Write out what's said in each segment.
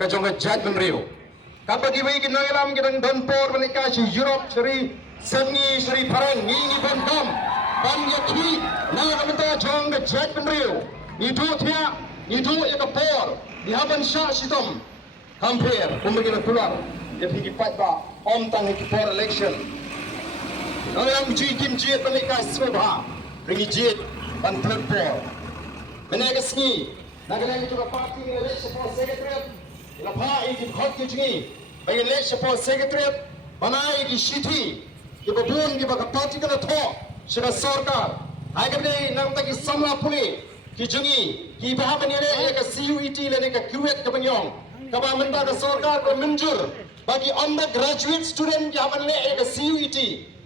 kajong ka judgment rio. Kapag iway kinangilam kitang donpor manika si Europe seri sengi seri parang ngingi bentam ban yaki na kamenta jong ka judgment rio. Itu tia itu ya kapor di haban sya sitom hampir kumagi na pular ya pigi pat ba om tang kapor election. Nang ji kim ji manika swabha ringi ji ban platform. Menaga sengi nagalang itu ka party ni election for secretary ila pa iki khot ki jingi bayan le support secretary banai ki shithi ki babun ki baka party kana tho shira sarkar agane nam ta ki samla puli ki jingi ki baha bani le ek CUET le ne ka kuwait ka banyong ka ba menta ka sarkar ko manjur bagi undergraduate student ki haban le ek CUET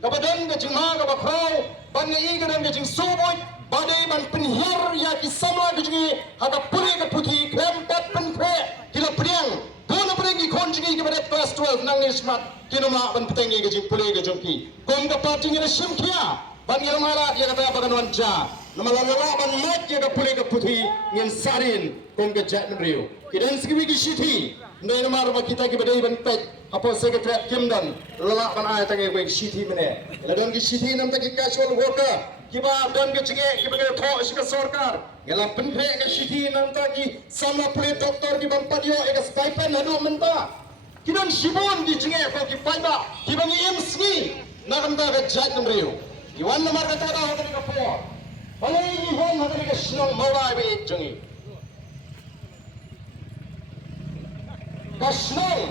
ka badan ka jingha ka ba khrau ban ngai ka dan ka jing soboy badai ban penhir ya ki samla ki jingi hada puli ka puthi krem pat pen kre kila priang bona priang ki khon jingi ki badet class 12 nang ni smart kinoma ban petengi ki jing puli ka jongki kom ka party ni sim kia ban ngi mala ya ka bagan wanja namala lala ban mat ya ka puli ka puthi ngin sarin kom ka jatman rio kidan sikiwi ki shithi nei namar ba kita ki badai ban pet apa secretary kimdan lala ban ay tangi ki shithi mene ladon ki shithi nam ta ki casual worker kiba dan ke cenge kiba ke tho isika sarkar gela penre ke shithi nanta ki samla pule doktor ki bampadio ek stipend hadu menta kidan shibon ki cenge ko ki paida kiba ni emsni nagamda ke jat namreu iwan namar ka tara ho ka po balai ni hon ha ka shnong mawai be jungi ka shnong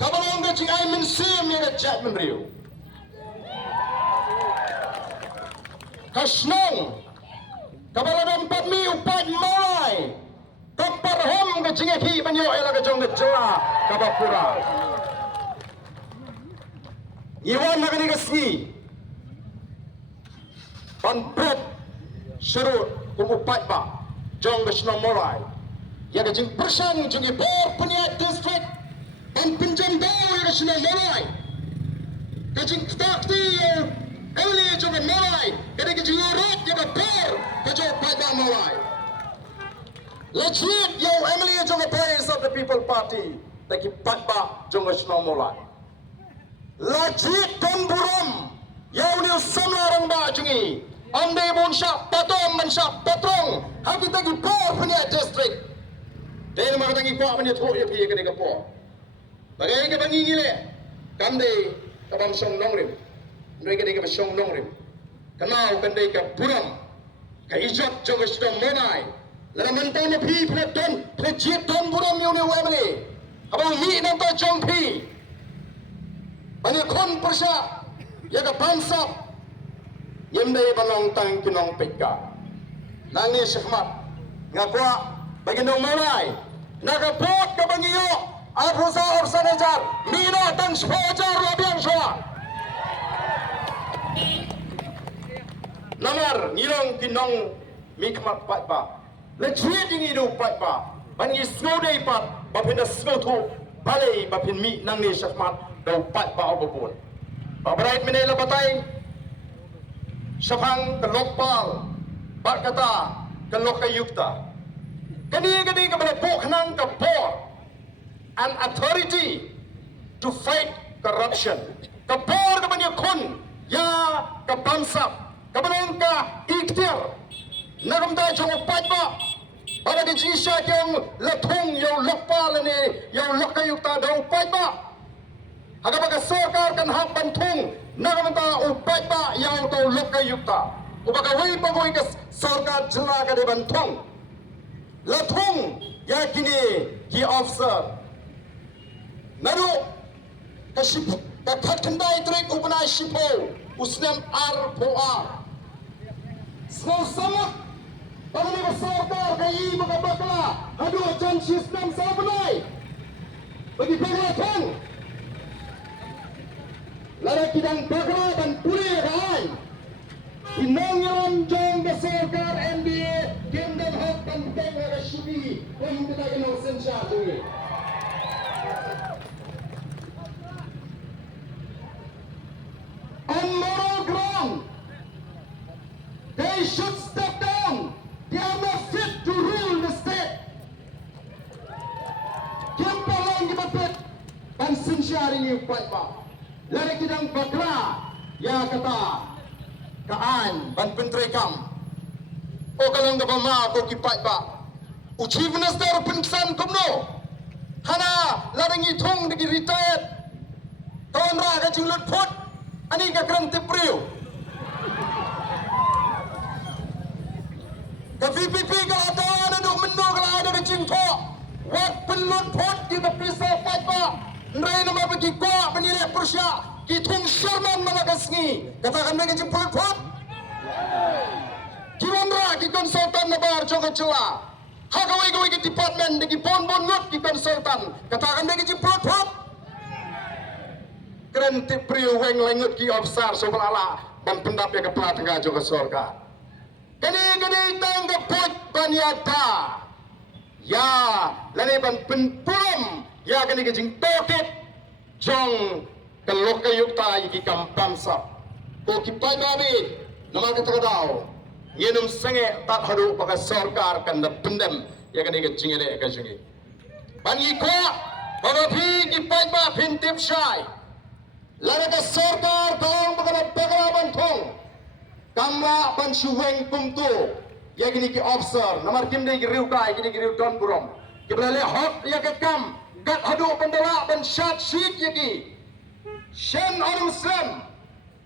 kabalong ke cenge ai min sim ni ke jat namreu kasnong kabaladang padmi upad malay kaparhom ka jingeki banyo ela ka jong jela kabapura iwan na kani kasni panpret surut kung upad ba jong kasnong malay ya ka jing persan jungi bor punya district pan pinjam daw ya kasnong malay ka jing takti Emily juga mulai, ketika jurut juga per, kejauh pada mulai. Legit, yo Emily juga place of the People Party, tapi pada juga senang mulai. Legit temburum, yo ni semua orang bajungi, ande bonsha patom mensha patrong, haki tagi per punya district. Dia nak tagi kuat punya tu ya pergi ketika per. Bagaimana bangi gile, kande kabam song nongrim. Mereka dia bersong nongrim, kenal kendai ke buram, ke ijat juga sudah mulai. Lalu mentang ni pi peton, pejit ton buram yang ni wemeli. Abang mi nampak jong pi, banyak kon persa, ya ke bangsa, yang dia balong tang kinong peka. Nangis sekhmat, ngakwa bagi nong mulai, nakapot ke bangiyo, apusa orsan ejar, mina dan sepojar labiang soa. Namar nirong kinong mikmat pat ba legit ding idu pat ba bangi snodai pat bapinda snotu balai bapin mi nang ni syafmat do pat ba obobon babrait minela batay syafang kalokpal bat kata kalokayukta kani ka balapok nang kapor an authority to fight corruption kapor ka banya kun ya kabansap kabalang ka ikhtiar nagamda jong upat ba para di jisya yung latong yung lokpal ni yung lokayukta daw upat ba hagabaga sarkar kan hapantong nagamda upat ba yung daw lokayukta ubaga way bagoy ka sarkar jela ka de bantong latong yakini ki officer naru kasip kakhandai trek upna shipo usnam ar sama bagi sarkar kai mga bakla adu jan sistem sabnai bagi pengalaman lara kidang bakla dan puri kai inangyan jong ke sarkar NBA kingdom hak dan tengah syubi untuk kita innocensya tu on moral ground they should step down. They are not fit to rule the state. pensyari ni upat ba. Lari kidang bakla ya kata kaan ban penteri kam. O kalau nggak ma ko kipat ba. Uchi minister pensan kumno. Hana lari ngitong digi retired. Kawan ra ka jinglut pot. Ani ka kran tepriu. Ka VPP ka ada duk mendo ka ada ka jingto. Wat pelut pot di pisau pat ba. Nrai nama bagi kuat penilai Persya Kitung Sherman Malagasngi katakan mereka jemput pot Kiwamra ki konsultan nabar joga celah Hagawai-gawai ke department Degi bon-bon ngut ki konsultan katakan mereka jemput pot Keren tipriu weng lengut ki ofsar sobalala dan pendap ya kepala tengah joga sorga Gani-gani tangga pot banyata Ya lani ban penpurum Ya kini kejing toket jong keloka yukta iki kampam sap ko kipai babi nama kata kadau yenum senge tak hadu pakai sarkar kan da pendem ya kini kejing ede kejing bangi ko bagapi kipai ba pintip syai lara ka sarkar kalang bagala bantong kamla ban suweng kumtu ya kini ki officer namar kimde ki riukai kini ki riu don burom kibrale hok ya kam kat hadu pendala dan syat syik yaki shen orang Muslim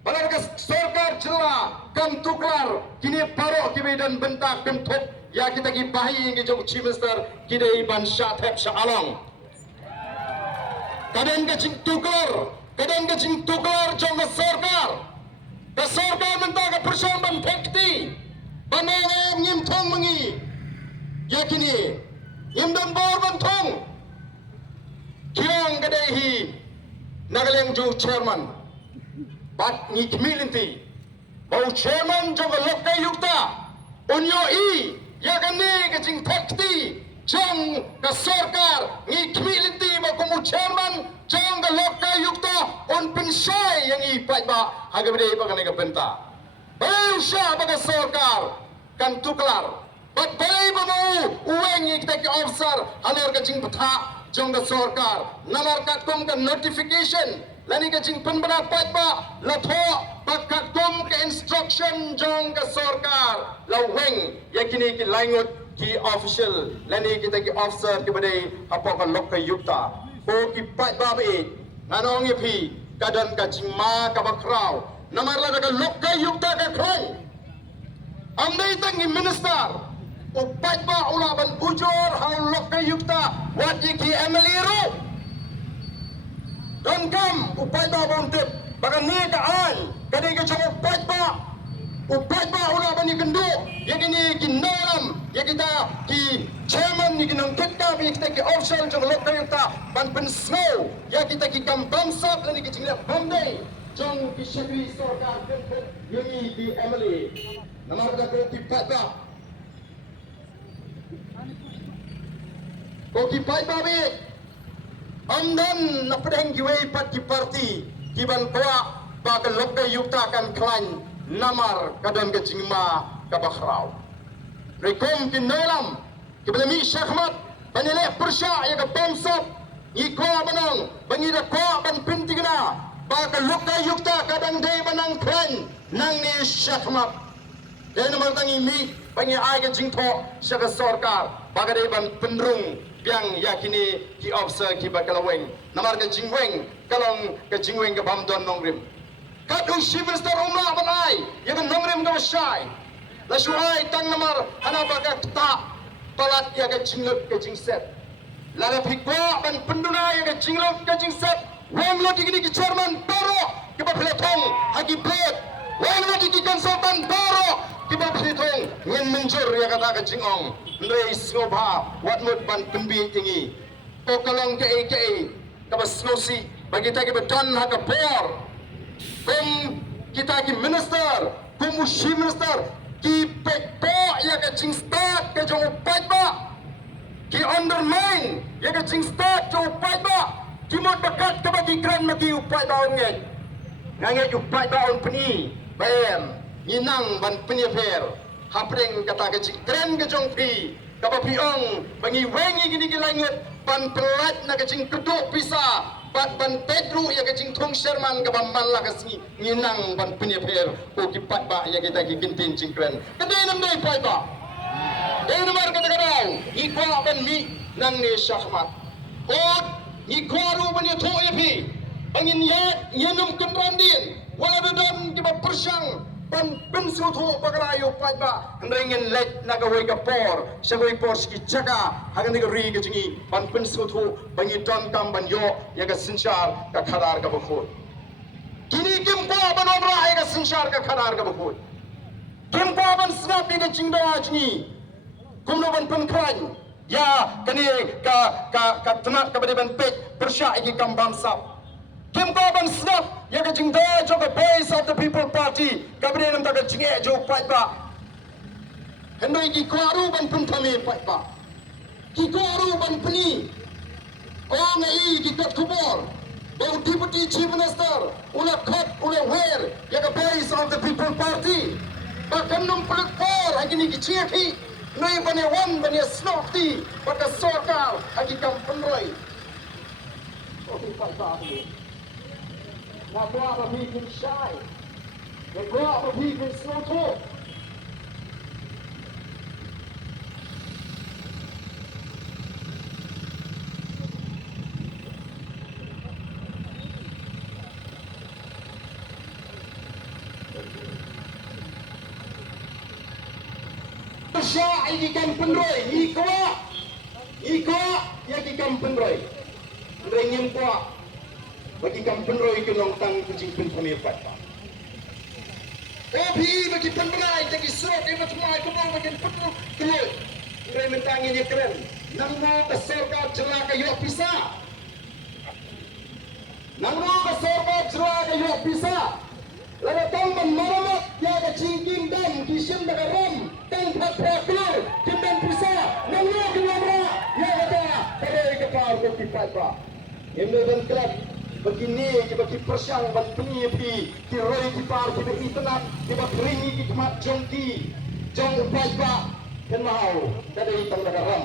balaga sarkar jela kam tuklar kini paro kibi dan bentak bentuk ya kita ki bahi ngi jong chief minister kidai ban syat hep syalong kadang ke jing tuklar jong ke sarkar mentak ke persoalan tekti banang ngimtong mengi yakini ngimdan bor bantong Kiang kadehi nagaleng jo chairman bat ni kimilinti bau chairman jo lokay yukta unyo I ya gani kajing takti jang ka sarkar ni kimilinti ba kumu chairman jang ka lokay yukta on pensay yang ipat ba hagabide ba kanay kapenta bau siya ba ka sarkar kan tuklar bat balay ba mo uweng kita ki officer halar kajing patha jong da sarkar namar katum ka notification lani ka jing penbana patba latho bakatum ka instruction jong ka sarkar laweng yakini ki langut ki official lani kita ki officer ki badai apa ka lokka yukta o ki patba be nanong yepi kadan ka jing ma ka bakraw namar la ka lokka yukta ka khrong amdai tangi minister upat ba ulaban ujur hau lokka yukta wat iki emeliru don kam upat ba bontet bagan ni kaan kadai ka chong upat ba ulaban ni kendo yakini kinalam yakita ki chairman ni kinang kitka ni kita ki official jong lokka yukta ban pensno yakita ki kampam sap ni ki chingla bomday jong ki shakri sarkar bentet yangi ki emeli namar da ko upat ba Koki pai babi amdan na pedang giwei pat ki parti kiban kwa ba ka lokka yukta kan klan namar kadan ke jingma ka bahrau rekom ki nelam ki belami syahmat banile persya ya ka bomsop ni kwa banang bangida kwa ban pintigna ba ka lokka yukta kadang dei banang klan nang ni syahmat dan namar tangi mi bangi ai ka jingtho syaka sarkar bagadai ban pendrung biang yakini ki officer ki bakalaweng namar ke jingweng kalong ke jingweng ke bamdon nongrim kadu chief minister umla banai yang nongrim ke syai la syai tang namar hana baga ta palat ya ke jinglut ke jingset la le phikwa ban penduna ya ke jinglut ke jingset weng lo digini ki chairman baro ke bapletong hagi plate weng lo digini konsultan baro kita berhitung ngin mencur ya kata ke jingong ndrei snobha wat mut ban pembi tinggi ko kalong ke kabas snosi bagi kita ke beton ha ke por kita ki minister kum chief minister ki pekpo ya ke jing start ke jong upat ba ki undermine ya ke jing start jong upat ba ki mot bakat ke bagi kran magi upat ba nget upat ba on peni bayam Ninang ban penyefer hapreng kata ke keren ke jong pi kapa piong bangi wengi gini ki langit ban pelat na ke kedok pisa Pat ban Pedro ya ke jing thong Sherman ka ban malla ka singi nginang ban penyeper ko ki pat ba ya kita ki kintin jingkren kadai nam dai pai ba dai namar ka tagarau I kwa ban mi nang ne shahmat od I kwa ru ban ya tho ya pi bangin ya nyenum kenrandin wala dan ki ba persang pan pensu tho pagarayo pai ba ngringen let nagawai ka por sagoi por ski jaga hagan ga ri ga jingi pan pensu tho bangi ton kam ban yo ya ga sinchar ka khadar ka bkhot kini kim pa ban obra ai ga sinchar ka khadar ka bkhot kim pa ban snap ga jingda jingi kumno ban pen kran ya kani ka tnak ka ban pek persya iki kam bangsa Kim Korban snap ya ka jingda jo ka base of the people party kabri nam ta ka jinge jo pai ba hendoi ki kwaru ban pun thame pai ba ki kwaru ban puni o ngai ki kat kubor o deputy chief minister ula khat ula wer ya ka base of the people party ba kanum pulik por agini ki chiaki noi bane wan bane snap ti ba ka sarkar agi kam punroi o ki pai ba Now go out of people shy. They go out of people slow talk. Shy ikan penroi, iko ya ikan penroi. Rengin kuat. Bagi kampun roi ke nong tang kucing pun kami pat. Opi bagi penberai bagi serot ini semua itu mau bagi putu kelut. Mereka mentangi dia keren. Nangmo kesorga celaka yok pisa. Nangmo kesorga celaka yok pisa. Lalu tangman maramat ya ke cingking dam kisim daga ram tang pat prakul kimdan pisa. Nangmo kinamra ya kata pada kepal kopi pat ba. Ini dan kelab begini kita ki persang ban peni pi ki roi ki par ki be itnat ki ba kringi ki mat jongki jong upai ba ken mau kadai tang daga ram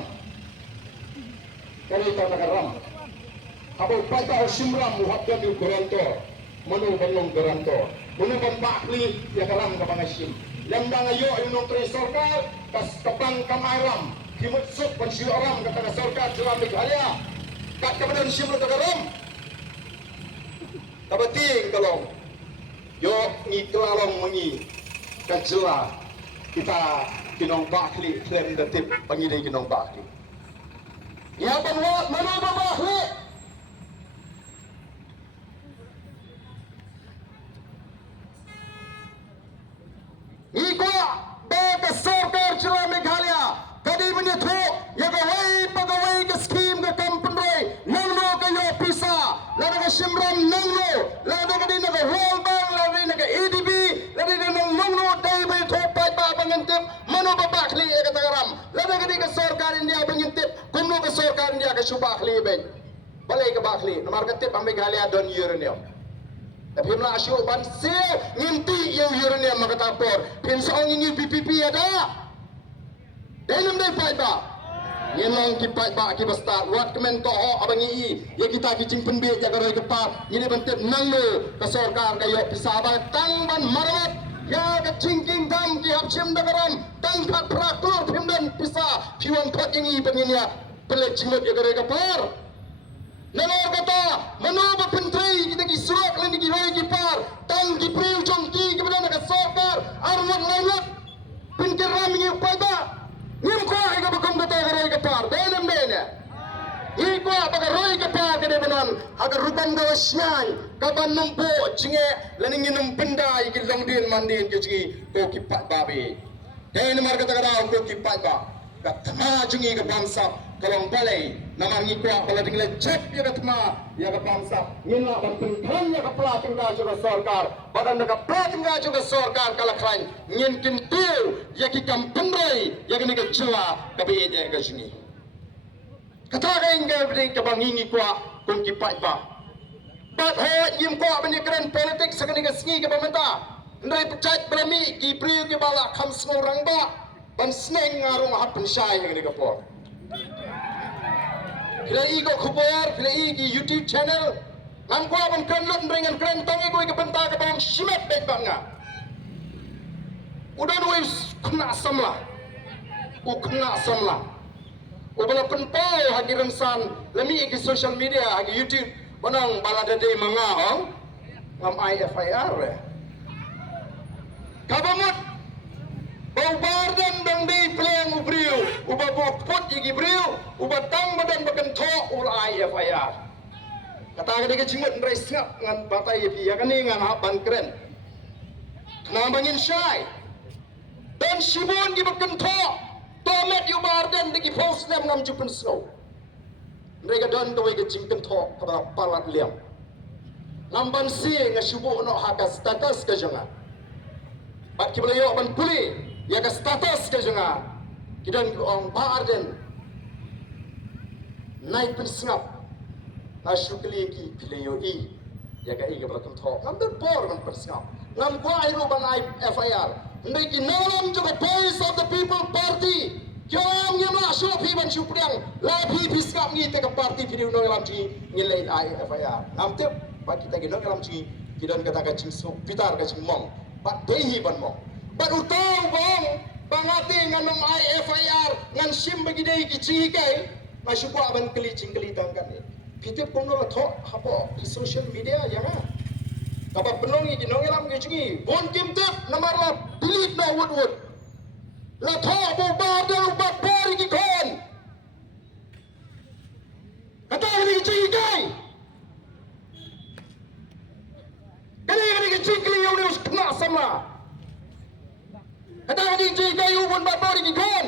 abo upai ba simram muhat ga di garanto manu banong garanto manu ban bakli ya karam ka bangasim lemdang ayo inong tre sarkar kas kapang kamairam kimut suk ban siaram kata sarkar jua Meghalaya kat kabadan simro daga ram Kabating kalong yo ngi kelalong mengi kajela kita kinong bakli klem datip pangide kinong bakli ya banwat mana bakli iko ba ka sarkar jela Meghalaya kadi menyetho ya gawai pagawai ke skim ke kampunroi nangno kayo pisa lada ka simram nangno lada ka din naga World Bank lada naga ADB lada din nangno dai bay thopai ba bangantip mano ba bakli e ka tagaram lada ka din ka sarkar India bangantip kumno ka sarkar India ka subakli bay balai ka bakli namar ka tip ang Meghalaya don uranium tapi mla asyo ban se nginti yung uranium makatapor pinsong ini PPP ada Dalam day pai ba Yenang ki pai ba ki basta wat kemen to ho abangi ya kita ki jing penbe ya garoi ke pa ini bantep nanglo ka sarkar ka yo pisaba tang ban marat ya ka jingking dam ki hapsim dagaram tang phat praklur phimdan pisa phiwang phat ingi banginya pelet jimot ya garoi ke par Nanor kata mano ba pentri kita ki surak lan ki roi ki par tang ki priu jong ki kemudian ka sarkar arwat lainat pintir ramingi pai ba Nim ko ay kabakam kata garoy kapar, dalam dena. Iko apakah roy kapar kene banan, agar rutan gawasyan, kaban numpo jinge laningin num benda iki longdin mandin ke jingi ko kipat babi. Dena mar kata garau ko kipat ba. Katma jingi ka bangsa kalong balai namar ngi ko bala dingle cek ya katma ya ka bangsa ngina ban pintan ya ka plating ga juga sarkar badan ka plating ga juga sarkar kalakhan ngin kintil ya ki kampendai ya ni ka jela ka be ya ka jingi kata ga inga bring ka bangingi ko kung kipat ba bat ho yim ko ban keren politik sa ni ka singi ka pamenta ndai pechat belami ki priu ki bala kham smorang ba ban sneng ngarong hat pensyai ni ka por Pilai ko khubor, pilai ki YouTube channel, ngam kwa ban kren lot dengan kren tongi gue ke benta ke bang shimet baik banga udah nulis kena samla kena samla ubala penpau hakiran san lami ke social media hagi YouTube banang balada de manga ong ngam IFIR kabamut bau bardan bang di peleng ubriu uba bokput yigi briu uba tang badan bakan to ul IFIR kata ka dega jingot ndrai snap ngan batai pi ya kan ngan haban keren kena bangin syai dan sibun gi bakan to tomet yu bardan degi post nem ngam jupen slow mereka don to wege jingken to ka palat liam ngamban si ngasubu no haka status ka jonga bat ki belayo ban puli ya ka status ka jonga kidan ong bardan naik pensngap asukli ki pileyo I ya ka iga belakum to ngam dan por ban pensngap ngam kwa iru ban FIR ndai ki nalam juga voice of the people party Jom yang masuk piban supriang lapi piskap ni te ke parti video no lam ci ngilai IFIR namtep ba kita gi no lam ci kidan kata ka cing so pitar ka cing mong ba dehi ban mong ba utang bong bangati nganong IFIR ngan sim bagi dei ki ci kai masuk ba ban keli cing keli tangkan ni pitep kono la tho hapo di social media ya na kaba penongi gi no lam gi cingi bon kim tep nomor la delete no wood la tho bo bardan ubat bori ki kon kata ni ki kai kani ki cikli yo ni kena sama kata ni ki kai ubon bat bori ki kon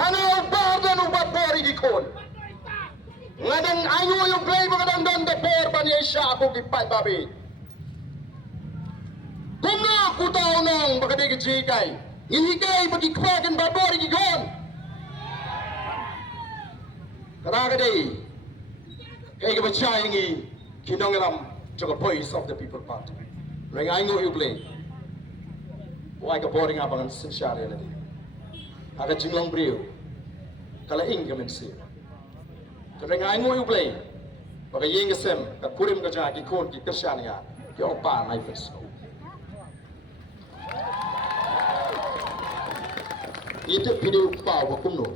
hana bardan ubat bori ki kon ngadang ayo yo play magadang dan de por ban yesha ko ki pai babi kumna kutaw nang bagade ki jikai ngihigay bagi kwagan babori ki gon karagade kay ka bachay ngi kinongalam joga voice of the people party reng aingo you play why ka boring abangan sinsyari na di aga jinglong brio kala ing kamen si reng aingo you play baga yeng sem ka kurim ka jaki kon ki kersyania ki opa nai perso itu video pa wa kumno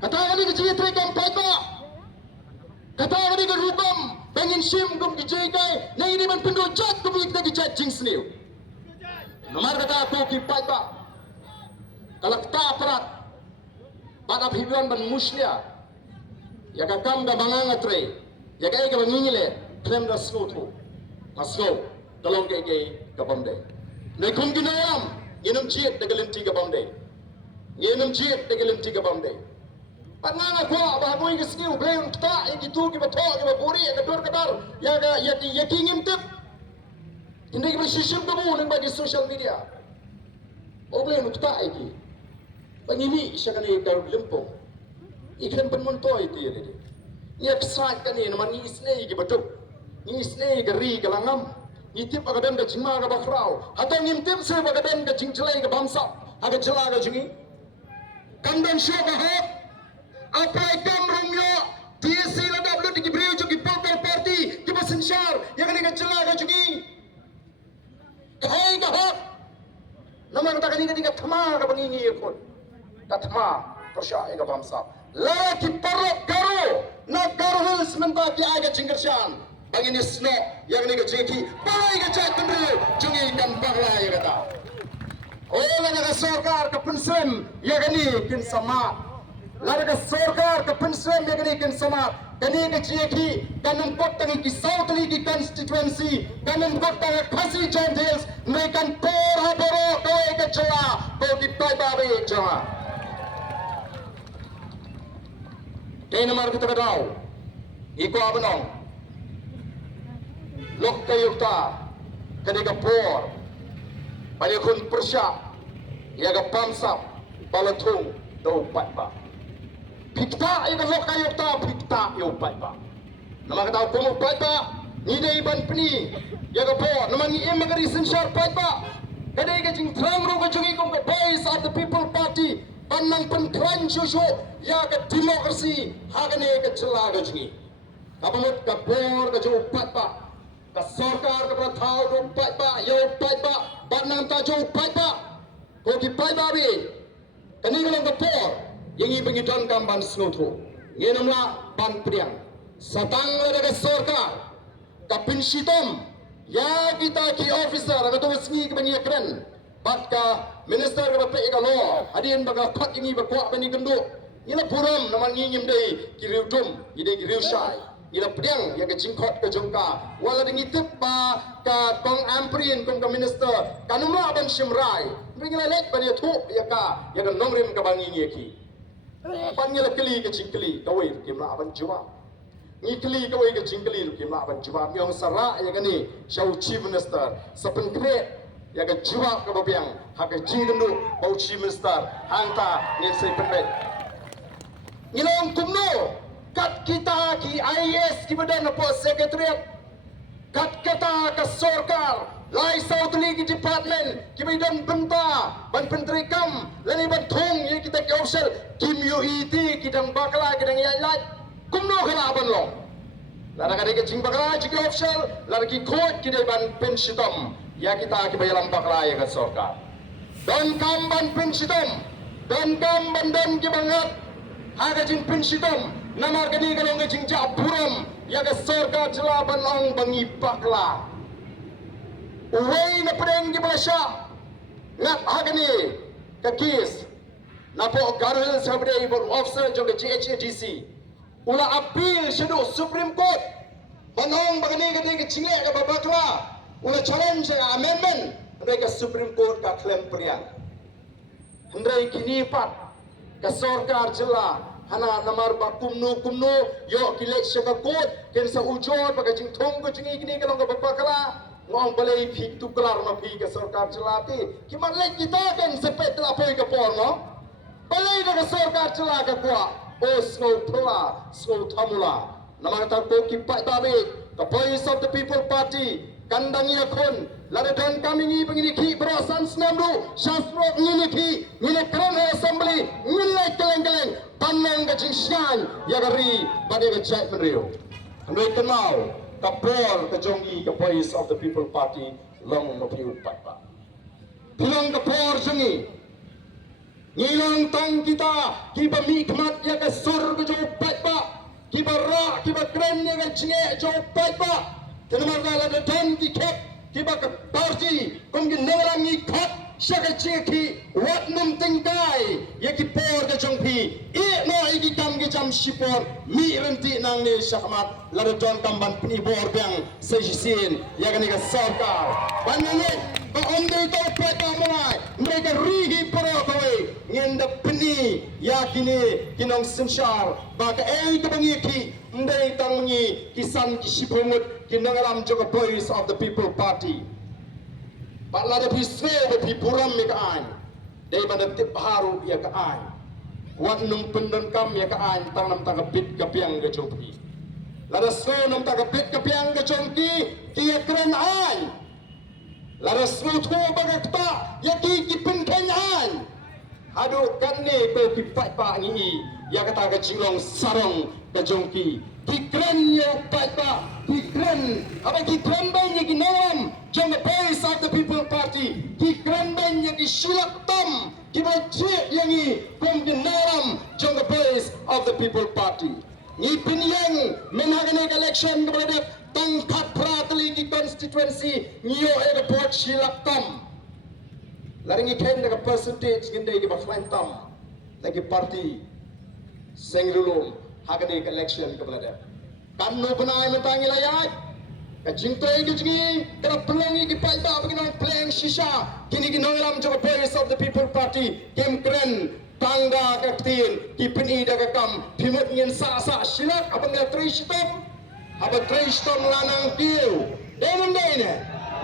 kata ani ke jitre kam paika kata ani ke rukam bangin sim kum ki jikai nei ni man pindo chat kum ikta ki chat jing sniu nomor kata ko ki paika kalak ta parat pada hibuan ban muslia ya ka kam da banganga tre ya ka ka bangingile klem da slow to slow dalong ke ka bomde nei kum ginayam yenum jiet de galinti ga bamde yenum jiet de galinti ga bamde pananga ko ba boy ga skill blame ta iki tu ki ba to ki ba buri ga dor ga dar ya kingim tip indi ki ba shishim ga bu ba di social media o blame ta iki pangini siya kanay dar limpo ikhan pan mon to iti yede ya psat kanay naman ni isne ki ba tuk ni isne ga ri ga langam itip agadan ga jingma ga bakrao atang imtip se agadan ga jingchlai ga bamsa aga chala ga jingi kandan sho ga ha apai kam rumyo TSC la W di brio jo ki Popular Party ki basinshar ya ga chala ga jingi kai ga ha namang ta kanina di ga thama ga bangingi ekon ta thama prosha ga bamsa la ki parok garo na garhul smenta ki aga jingershan bangin isno yang ni ke jeki pai ke chat pendri jungi kan bangla ya kata ola naga sarkar ke pensem ya gani kin sama larga sarkar ke pensem ya gani kin sama kani ke jeki kanam kot tangi ki south ni ki constituency kanam kot tangi khasi changes mekan por haboro toy ke chala to di pai babe chala dena mar kita kadau iko abanong lok kayukta kaniga por payakun persya yaga pamsap balatung do patba pikta yaga lok kayukta pikta yo patba nama kata komo patba ni dei ban pni yaga por nama ni emagari sinshar patba kadai ga jing thrang ro ga jungi kom ga voice of the people party panang pen kran shushu ya ke demokrasi hagane ke cela ke jingi kabamut ke bor ke jo pat ba ke sarkar ke prathau jo pat ba yo pat ba banam ta jo pat ba ko ki pat ba bi kani ngalong ke por yang pengidon gamban snotho ngenamla ban priang satang le ke sarkar kapin sitom ya kita ki officer agato sngi ke bani kren bat ka minister ka pe ka law adin baga khat ini ba kwa bani kendo ila puram naman ngim dei ki riudum ide ki riusai ila pedang ya ke jingkot ke jongka wala dingi tip ba ka kong amprin kong ka minister kanumla ban simrai ringla lek bani thu ya ka nongrim ka bangi ngi ki ban ngila kli ke jingkli ka wei ki mla ban juwa ni kli ka wei ke jingkli ki mla ban juwa myong sara ya ni shau chief minister sapen kre ya ke jiwa ke babiang ha ke jingendu bau chi minister hangta ni sei pendek ngilong kumno kat kita ki IAS ki badan apa sekretariat kat kita ke sarkar lai South League department ki badan benta ban penteri kam lani ban thong ye kita ke official kim UET ki dang bakla ki dang yai kumno khala ban long lara ka ke jing bakla ki official lara ki court ki dai ban pensitom ya kita akibat lampak laya ke sarkar dan kamban pensitom dan kamban dan kibangat haga jin pensitom namar kani kalau ngajing jaburam ya ke sarkar jelaban ong bangi pakla uway na pedeng kibalasya ngat haga ni ke kis napo garel sabde ibon officer jong ke GHADC ula appeal shadow Supreme Court banong bagani kani ke cingle ke babakla ula challenge amendment mereka Supreme Court ka claim priang hendrai kini pat ka sarkar jela hana namar ba kumno yo kilek shaka court ken sa ujor ba jing thong ko jingi kini kalong ka bakala ngong balai phik tu klar ma phi ka sarkar jela ti ki man le kita ken sepet la poi ka por no balai ka sarkar jela ka kwa o snow thola snow thamula namar ta ko ki pa tabe the voice of the people party kandang yakon ladakan kami ni pengini ki berasan senamdu syastro ngini ki ngini keren assembly ngilai keleng-keleng panang kacing syan yagari pada kecek menrio andoi kenal kapol kejongi ke voice of the people party long mapiu patpa bilang kapor jengi ngilang tang kita ki pemikmat ya ke sur ke jo patpa ki bara ki keren ya ke cenge jo patpa tenamar la dan ki kep ki ba ka party kom ki nengarangi khat shaka cheki wat num tingkai ye ki por ka jongpi e no igi kam ki jam shipor mi renti nang ne shakmat la don kamban pni bor bang sejisin ya kan ka sarkar banane ba onde to peta mai mereka rihi pro kowe ngenda pni ya kini kinong simshar ba ka ka bangi ki ndai tangi kisan ki shipomut kinangalam joka voice of the people party Pak lada piswe be puram me kaan dai banda tip haru ya kaan wat num pendon kam ya kaan tang nam tang bit kapiang ke jongki lada so nam tang bit kapiang ke jongki ki ya keren ai lada so thu bagakta ya ki penken ai hadu kan ne ko ki pai pa ni ya kata ke jinglong sarong ke jongki ki keren ya pai pa ki keren apa ki keren banyak ki nam jong the voice of the people party ki keren banyak ki shulak tam ki bajik yang ni kom ki naram jong the voice of the people party ni pinyang menhagane election kepada tangkat pratli ki constituency nyo e report shilak tam laringi ken de percentage nginde ki bakwantam lagi party senglulum hagane election kepada kanno benai mentangi layat kajingtoi kijingi kena pelangi ki paita bagi pelang shisha kini ki nonglam joka voice of the people party kem keren tangga kaktin ki peni daga kam pimut ngin sa silak abang ya trishtom aba trishtom lanang kiu denen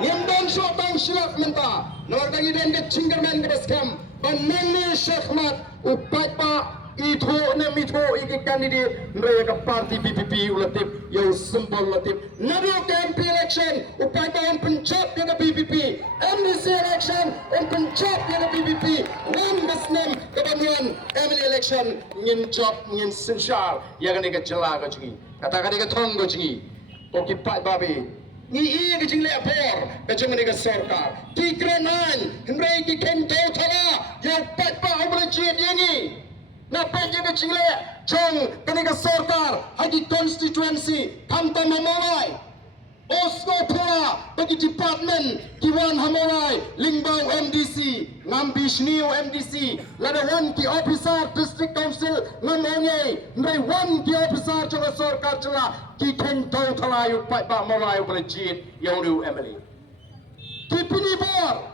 ngin dan shot tang silak menta nomor kangi den ke chingerman ke skam banne shekhmat upat pa itu nem itu iki kandidat mereka parti PPP ulatip yang sembol ulatip nadio KMP election upai tahun pencap yang PPP MDC election and pencap yang PPP nam besnem kebanyakan MLA election ngin job ngin sensyal ya kan ke jela ke jingi kata kan ke thong ke jingi ko ki pai babi ni i ke jingle por ke jingi ke sarkar ki krenan hendrai ki ken tau thala ya pai pa obra jit yangi na pai ke jingle jong ke sarkar haji constituency kam ta mamai Oslo pula bagi department Kiwan Hamorai Lingbao MDC ngambi Shnio MDC lada wan ki officer district council ngamongye nrai wan ki officer jong sarkar jela ki ken tau thalayu pai ba morai berjit yau MLA ki pini bor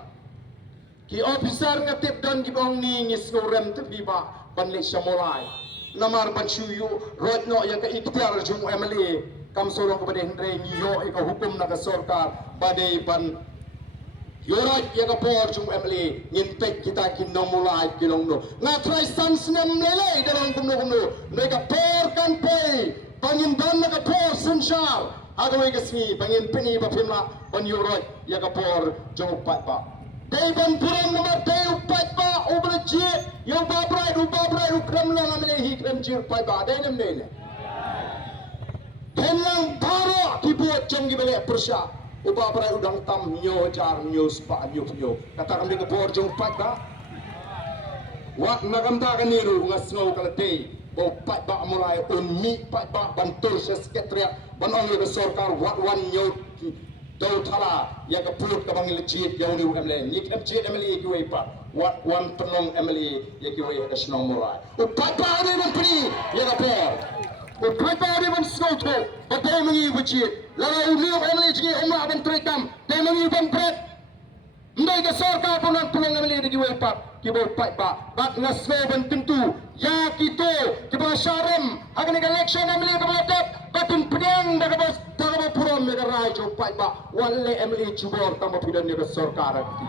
ki officer ngatip dan ki bong ni ngisngorem tepi ba banle shamolai namar bansuyu rodno yang ke ikhtiar jung MLA kam sorong kepada hendrai ngiyo ika hukum naga sarkar badai ban yorat ya ka por jung MLA ngintek kita kinong mulai kinong no nga try sans nem lele dalam kumno mereka por kan pay pangin dan naga por sensyal agawai kasmi pangin pini ba pimla ban yorat ya ka por jung pat ba dai ban puram nomor dai upat ba ubraji yo babrai ukram la MLA hi kram jir pat ba dai nem lele Henlang taro dibuat jam gimana persya ubah berai udang tam nyo jar nyo spa nyo kata kami ke bor jong pat ba wat nagam da kan niru ngasngau kalate bo pat ba mulai ummi pat ba bantul sekretariat ban ong ke sarkar wat wan nyo tau thala ya ke pulut ka bangil jit yang ni MLA ni kem jit MLA ki wei pa wat wan penong MLA ya ki wei ka snong mulai pat ba ni nan pri ya ka por Berkata dia menskoto, betul mengi bujit. Lalu uniu MLA jadi umrah dan terekam, dia mengi bangkret. Mereka sarkar pun nak tolong MLA di Waipak, kita Waipak bat ngasno ban tentu. Ya kita, kita syaram, akan election MLA kebadat, batun pedang dah kebas, dah kebas puram mereka rai jo Waipak. Walle MLA cubor tambah pidan mereka sarkar hati.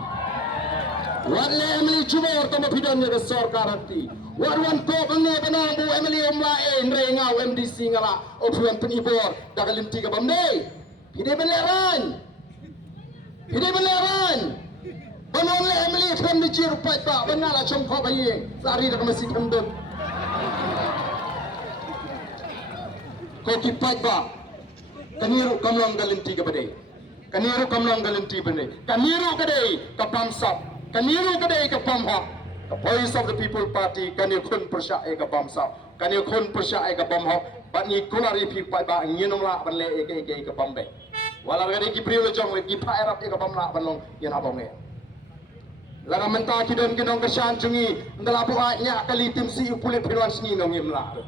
Walle MLA cubor tambah pidan mereka sarkar hati. Warwan ko bang benang bu MLA umlae ndre ngau MDC ngala opuan penibor dagalim tiga bamdei pide beleran banon le MLA from the chair pat ba banala chom kho baye sari dak masih kandut ko ki pat ba kaniru kamlang galim tiga badai kaniru kamlang galim tiga badai kaniru kadai ka pamsap kaniru kadai ka pamhak The Voice of the People Party kani khun persya ka bamsa kani khun persya ka bamhok bat ni kulari pi pai ba nginom la ban le ka bambe wala gadi ki priyo jong ki pa erap ka bamla ban long yan abong e la menta ki don kinong ka shan chungi ndala po nya kali tim si upule pirwan sni nong yimla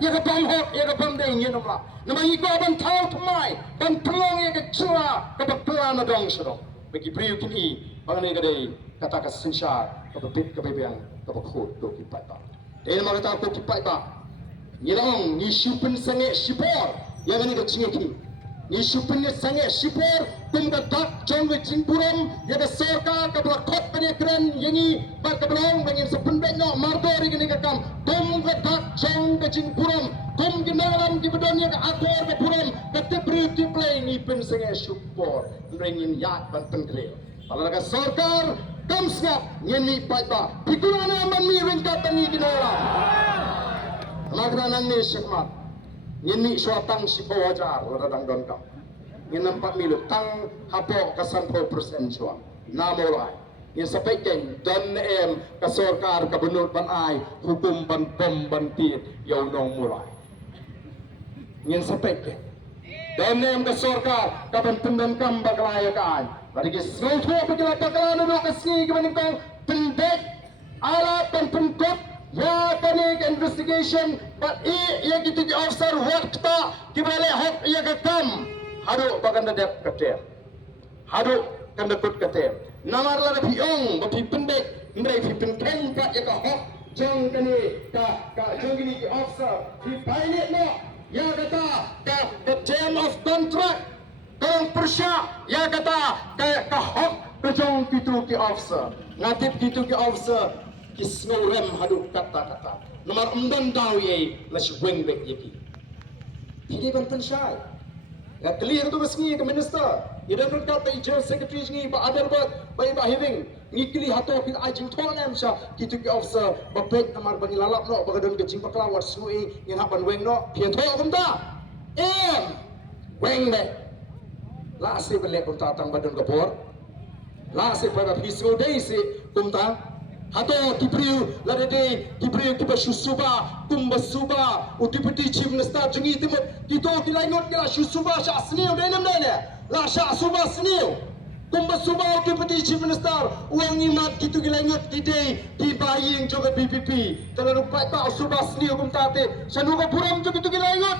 ya ka bamhok ya ka bambe nginom la namangi ko ban thau thmai ban thlong ka chua ka bakla na dong sro bagi priyo kini bangane gade kata kesensyar kebebit kebebiang kebekhut do kipat ba dia nak kata ko kipat ba nilong ni syupen sange sipor yang ni kecingki ni syupen sange sipor tum ka dak jong we jingpuram ya ka sarkar ka blakot penekran yangi bar ka blong bangin sepen no mardori gini ka kam tum ka dak jong ka jingpuram tum ginaram ki bedon ya ka akor ka puram ka tebri tiplay ni pen sange sipor ringin yak ban pengrel kalau ka sarkar kamsngap ngeni paita pikulana man mi ringkat tangi dinala lagranan ni syekmat ngeni suatang sipo wajar ladang don kam ngen 4 milu tang hapo ka 10% suam namolai yang sampaikan dan ka sarkar ka benut ban ai hukum ban pom ban tit yau nong mulai ngen sampaikan dan ka sarkar ka ban pendan kam baglaya kaan Bagi semua perkara perkara dulu kesini kemudian pendek alat dan pentup ya kami investigation but ia kita di officer waktu kibale hok ia ketam hadu bagan dadap kater hadu kandakut kater namar la piong bapi pendek ndai pi penken ka ia ka hok jong kani ka jong ini di officer di pilot no ya kata the term of contract Tolong persya ya kata ka hok kejong kitu ki officer ngatip kitu ki officer ki snurem hadu kata nomor umdan daw ye las weng bek yeki pide ban pensai ya clear tu besngi ke minister Ida berkat by General Secretary ni ba Adelbert by ba hearing ngikili hato kin ajing tholang am sha kitu ki officer ba pek amar bani lalap no ba gadon ke jing paklawat sui ngin haban weng no pien tho kum ta weng be la se bele kum ta tang badon kapor la se pa peaceful day se kum ta hato tipriu la de tipriu ki ba shusuba kum ba suba utipati chief minister jungi timot kito ki laingot ki la shusuba sha asniu de nam ne la sha suba asniu kum ba suba utipati chief minister uang imat kitu ki laingot ki de di baying joga BPP kalau lupa ta suba asniu kum ta te sanu ko puram jo kitu ki laingot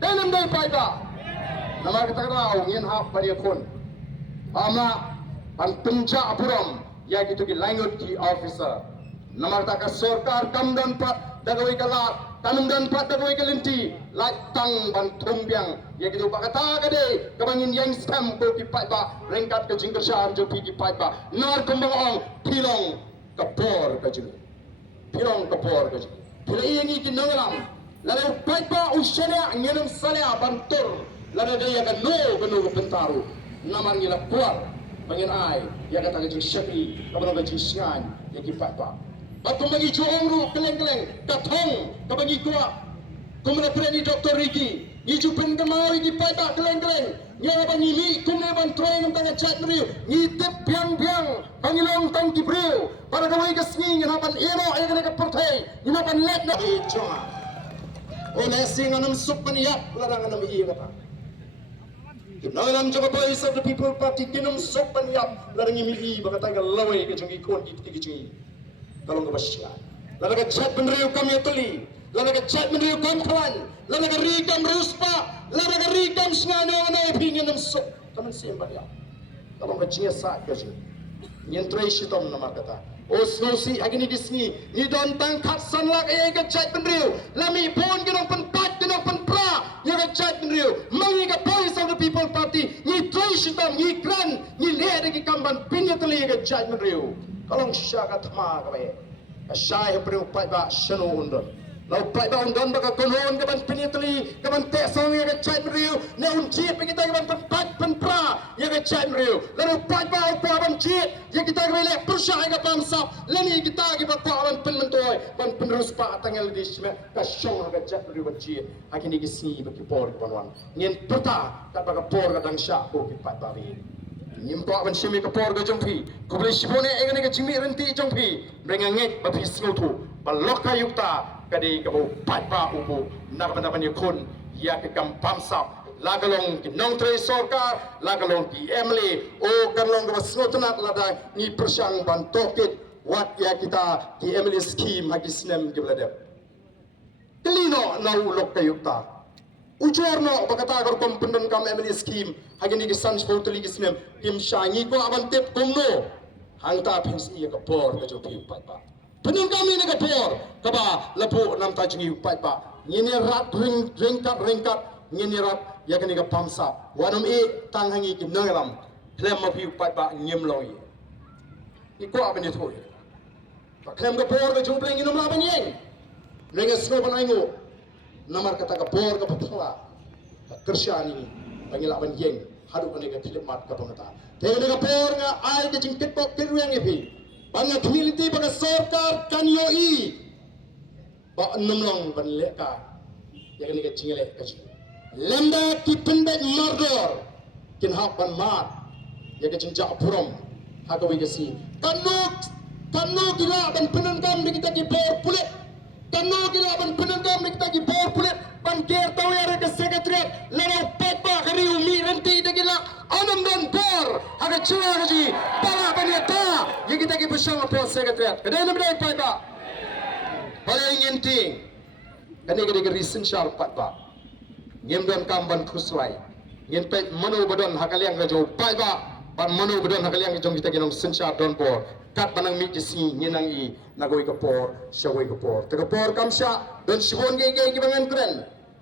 de nam dai pai ba nama kita rau ngin ha pari kon ama pan penja puram ya gitu ki langut ki officer namar ta ka sarkar kamdan pat dagawai kala kamdan pat dagawai kalinti latang ban thumbyang ya gitu pakata ka de kamangin yang scam ko ki pai ba rengkat ka jingkar sham jo pi ki pai ba nar kumbang ong pilong kapor ka jing pilong kapor ka jing pila iyangi ki nangalam lalu pai ba usya ngenam salya bantur lalu dia ka no bentaru namar ngila kuat pangin ai ya kata ke syakri kabang ke syan ya ki pa batu bagi joong ru keleng-keleng kathong kabagi kuat kumna preni Dr. Ricky ni jupen ke mau ki pa keleng-keleng nya ba ni mi kumna ban train tang chat riu ni tep biang pangilong tang ki breu para ka wai ka sning na ban ero ai ka perthai ni ma ban let na chonga o le sing anam sup ban yak larang anam i kata Nalam jaga voice of the people party kinum sopan yap larang imi bagata ga lawai ke jongi kon ki tigi jongi kalong ga basya laraga chat benriu kametali laraga chat benriu konfan laraga rigam ruspa laraga rigam snano na opinion nam so kaman semba ya kalong ga chia sa ke ji nyentrei shitom na markata osnosi agini disni ni don tang khat sanlak e ga chat benriu lami pon ginong penpat ginong penpra ya ga chat benriu mangi ga voice of the people party ni trei shitom ni kran ni le de kamban pinyatali ga chat benriu kalong syaga thma ka be asai benriu pai ba shano undon lau pai ba undon ba ka konon ga ban pinyatali ga ban te song ya ga chat benriu ne un chip kita ga ban penpat penpra ya ga chat benriu lalu pai ba ko ban chip ya kita ga le persai ga pamsap lani kita ga ba ko ban penmentoy ban penrus pa tangal disme ka shong ga chat benriu ban chip akini gi si ba ki por ban wan nyen perta ka ba ka por ga dang sha ko ki pai ba ri nyimpo ban shimi ka por ga jongpi ko ble shibone e ga ne ga jimi renti jongpi brenga ngek ba phi snotu ba lokha yukta kadi ka bo pai ba ubu na ka ban kon ya ka kam pamsap lagalong ki nong tre sorkar lagalong ki emily o kanlong ga snotna lada ni persang ban tokit wat ya kita ki emily scheme hagi sinem giblade kelino na ulok kayukta ujorno bakata gar kom pendon kam emily scheme hagi ni sans fotoli gi sinem tim shangi ko aban tep komno hangta phins i ka por ka jo pi pai ba pendon kam ni ka por ka ba lapo nam ta jingi pai ba ni rat ringkat ni rat ya kani ka pamsa wanam e tang hangi ki nangalam klem ma pi pai ba nyem loi iko abani thoi pa klem ka por ka jumpleng inum la ban yeng renga sno ban aingo namar kata ka por ka phla ka kersyani pangila ban yeng hadu kan ka klem mat ka pangata te ka por nga ai ka jing ket pok kirweng e pi banga community banga sarkar kan yo i ba numlong ban le ka ya kani ka jingele ka lenda ki pendek mardor kin hapan mat ya ke cinca purom hagawi gesi tanu gila ban penendam kita ki bor pulet tanu gila ban penendam kita ki bor pulet ban ger taw ya ke secretariat lena papa kari umi renti de gila anam dan bor haga chua gaji para baneta ya kita ki bersang apa secretariat kedai nam dai papa pada ingin ting kani ke reason syar papa ngem don kamban khuslai ngem pe manu badon hakaliang ga jo pai ba ban manu badon hakaliang jong kita ginong sencha don por kat banang mi jisi nginang i nagoi ka por shawai ka por te ka por kamsha don shibon ge bangan kren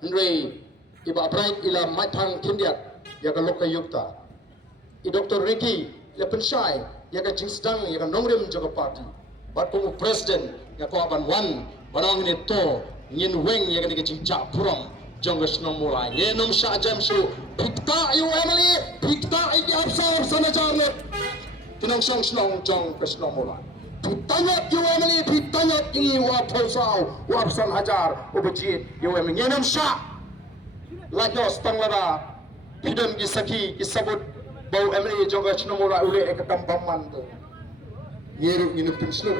ndre iba bright ila mathang kindiat ya ka lokka yukta i Dr. Ricky ya penshai ya ka jingstang ya ka nongrim jo ka party bat ko president ya ko aban wan banang ni to ngin weng ya ka jingcha puram jongga senong mulai ngenom sya jam su pikta yu emily pikta iki absar sana jarlet tinong song senong jongga senong mulai pitanyat yu emily pitanyat ini wa thosau wa absan hajar ubajit yu emily ngenom sya lagyo stang lara pidon gisaki isabut bau emily jongga senong mulai ule ekam paman tu ngeru nginum pinslu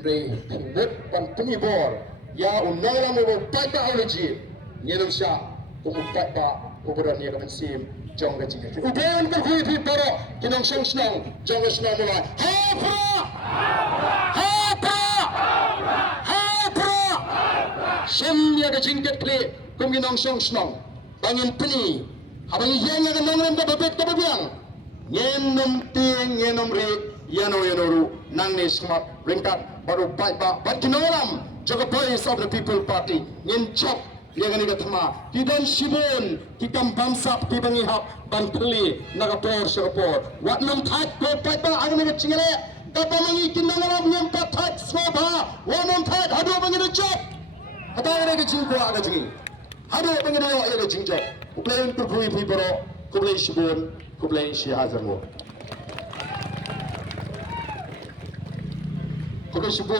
re pindet pan penibor ya unala mo pata awajit nyenum sya umukta ba uberan ya kamen sim jong gaji ke uben ko hui pi poro kinong song snong jong snong mulai ha sem ya ga jingket kle kum kinong song snong bangin peni abang yang ya nong rem ba bebet ka babiang nyenum ting nyenum re yano yanoru nang ne smart ringkat baru pai ba kinong jaga voice of the people party nyen chop dia kan igatma kidan shibun kikam bamsap kibangi hap bantli nagapor shapor wat nam thak ko pata agni ga chingale kapamangi kinangaram nyam pathak swabha wanam thak hadu bangi de chop hada ga jingko aga jingi hadu bangi de ya ga jingjo uplain tu pui pui boro kublai shibun kublai shi hazarmo kublai shibun